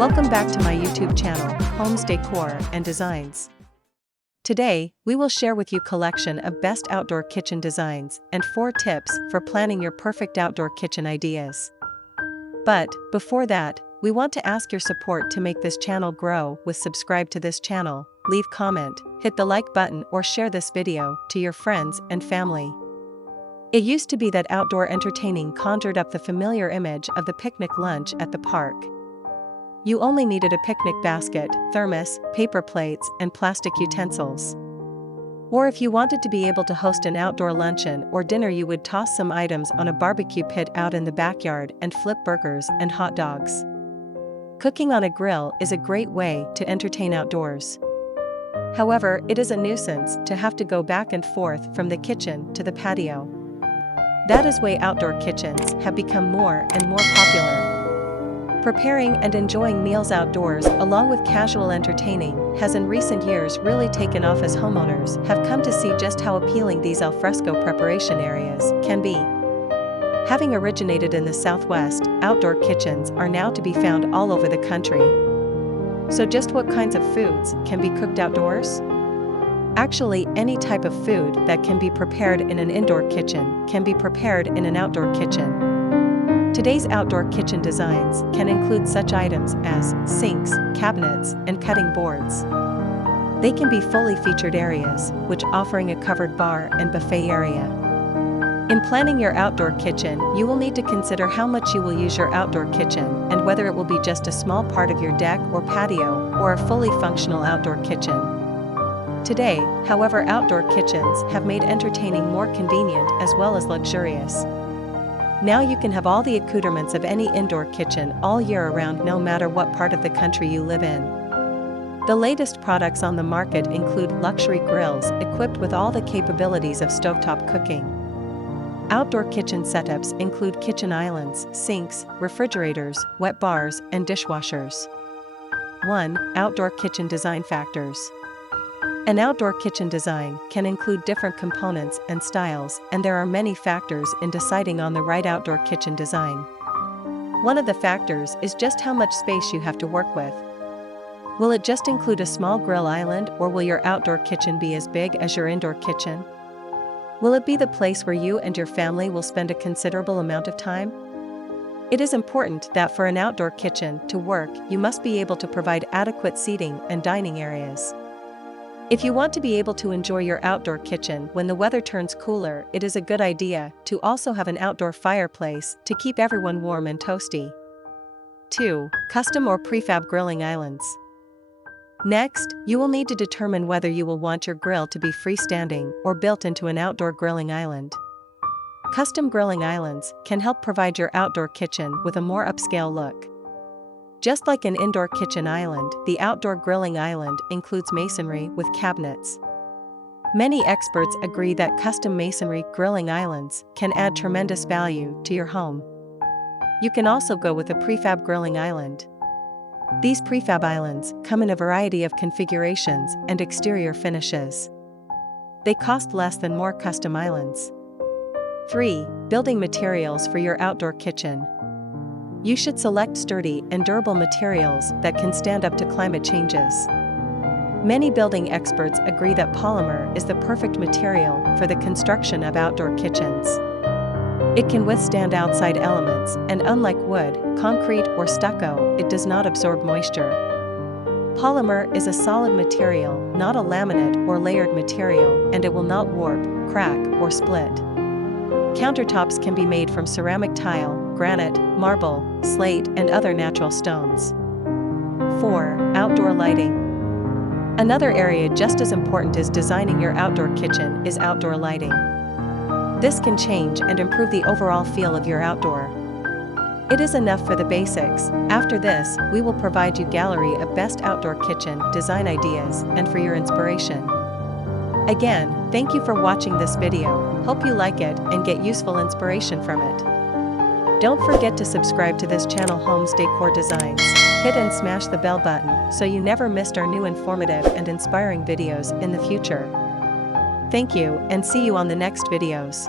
Welcome back to my YouTube channel, Homes Decor and Designs. Today, we will share with you collection of best outdoor kitchen designs and 4 tips for planning your perfect outdoor kitchen ideas. But, before that, we want to ask your support to make this channel grow with subscribe to this channel, leave comment, hit the like button or share this video to your friends and family. It used to be that outdoor entertaining conjured up the familiar image of the picnic lunch at the park. You only needed a picnic basket, thermos, paper plates, and plastic utensils. Or if you wanted to be able to host an outdoor luncheon or dinner, you would toss some items on a barbecue pit out in the backyard and flip burgers and hot dogs. Cooking on a grill is a great way to entertain outdoors. However, it is a nuisance to have to go back and forth from the kitchen to the patio. That is why outdoor kitchens have become more and more popular. Preparing and enjoying meals outdoors along with casual entertaining has in recent years really taken off, as homeowners have come to see just how appealing these alfresco preparation areas can be. Having originated in the Southwest, outdoor kitchens are now to be found all over the country. So just what kinds of foods can be cooked outdoors? Actually, any type of food that can be prepared in an indoor kitchen can be prepared in an outdoor kitchen. Today's outdoor kitchen designs can include such items as sinks, cabinets, and cutting boards. They can be fully featured areas, which offering a covered bar and buffet area. In planning your outdoor kitchen, you will need to consider how much you will use your outdoor kitchen and whether it will be just a small part of your deck or patio or a fully functional outdoor kitchen. Today, however, outdoor kitchens have made entertaining more convenient as well as luxurious. Now you can have all the accoutrements of any indoor kitchen all year around, no matter what part of the country you live in. The latest products on the market include luxury grills equipped with all the capabilities of stovetop cooking. Outdoor kitchen setups include kitchen islands, sinks, refrigerators, wet bars, and dishwashers. 1. Outdoor kitchen design factors. An outdoor kitchen design can include different components and styles, and there are many factors in deciding on the right outdoor kitchen design. One of the factors is just how much space you have to work with. Will it just include a small grill island, or will your outdoor kitchen be as big as your indoor kitchen? Will it be the place where you and your family will spend a considerable amount of time? It is important that for an outdoor kitchen to work, you must be able to provide adequate seating and dining areas. If you want to be able to enjoy your outdoor kitchen when the weather turns cooler, it is a good idea to also have an outdoor fireplace to keep everyone warm and toasty. 2. Custom or prefab grilling islands. Next, you will need to determine whether you will want your grill to be freestanding or built into an outdoor grilling island. Custom grilling islands can help provide your outdoor kitchen with a more upscale look. Just like an indoor kitchen island, the outdoor grilling island includes masonry with cabinets. Many experts agree that custom masonry grilling islands can add tremendous value to your home. You can also go with a prefab grilling island. These prefab islands come in a variety of configurations and exterior finishes. They cost less than more custom islands. 3. Building materials for your outdoor kitchen. You should select sturdy and durable materials that can stand up to climate changes. Many building experts agree that polymer is the perfect material for the construction of outdoor kitchens. It can withstand outside elements, and unlike wood, concrete, or stucco, it does not absorb moisture. Polymer is a solid material, not a laminate or layered material, and it will not warp, crack, or split. Countertops can be made from ceramic tile, granite, marble, slate, and other natural stones. 4. Outdoor lighting. Another area just as important as designing your outdoor kitchen is outdoor lighting. This can change and improve the overall feel of your outdoor. It is enough for the basics. After this, we will provide you gallery of best outdoor kitchen design ideas and for your inspiration. Again, thank you for watching this video. Hope you like it and get useful inspiration from it. Don't forget to subscribe to this channel, Homes Decor Designs. Hit and smash the bell button so you never missed our new informative and inspiring videos in the future. Thank you, and see you on the next videos.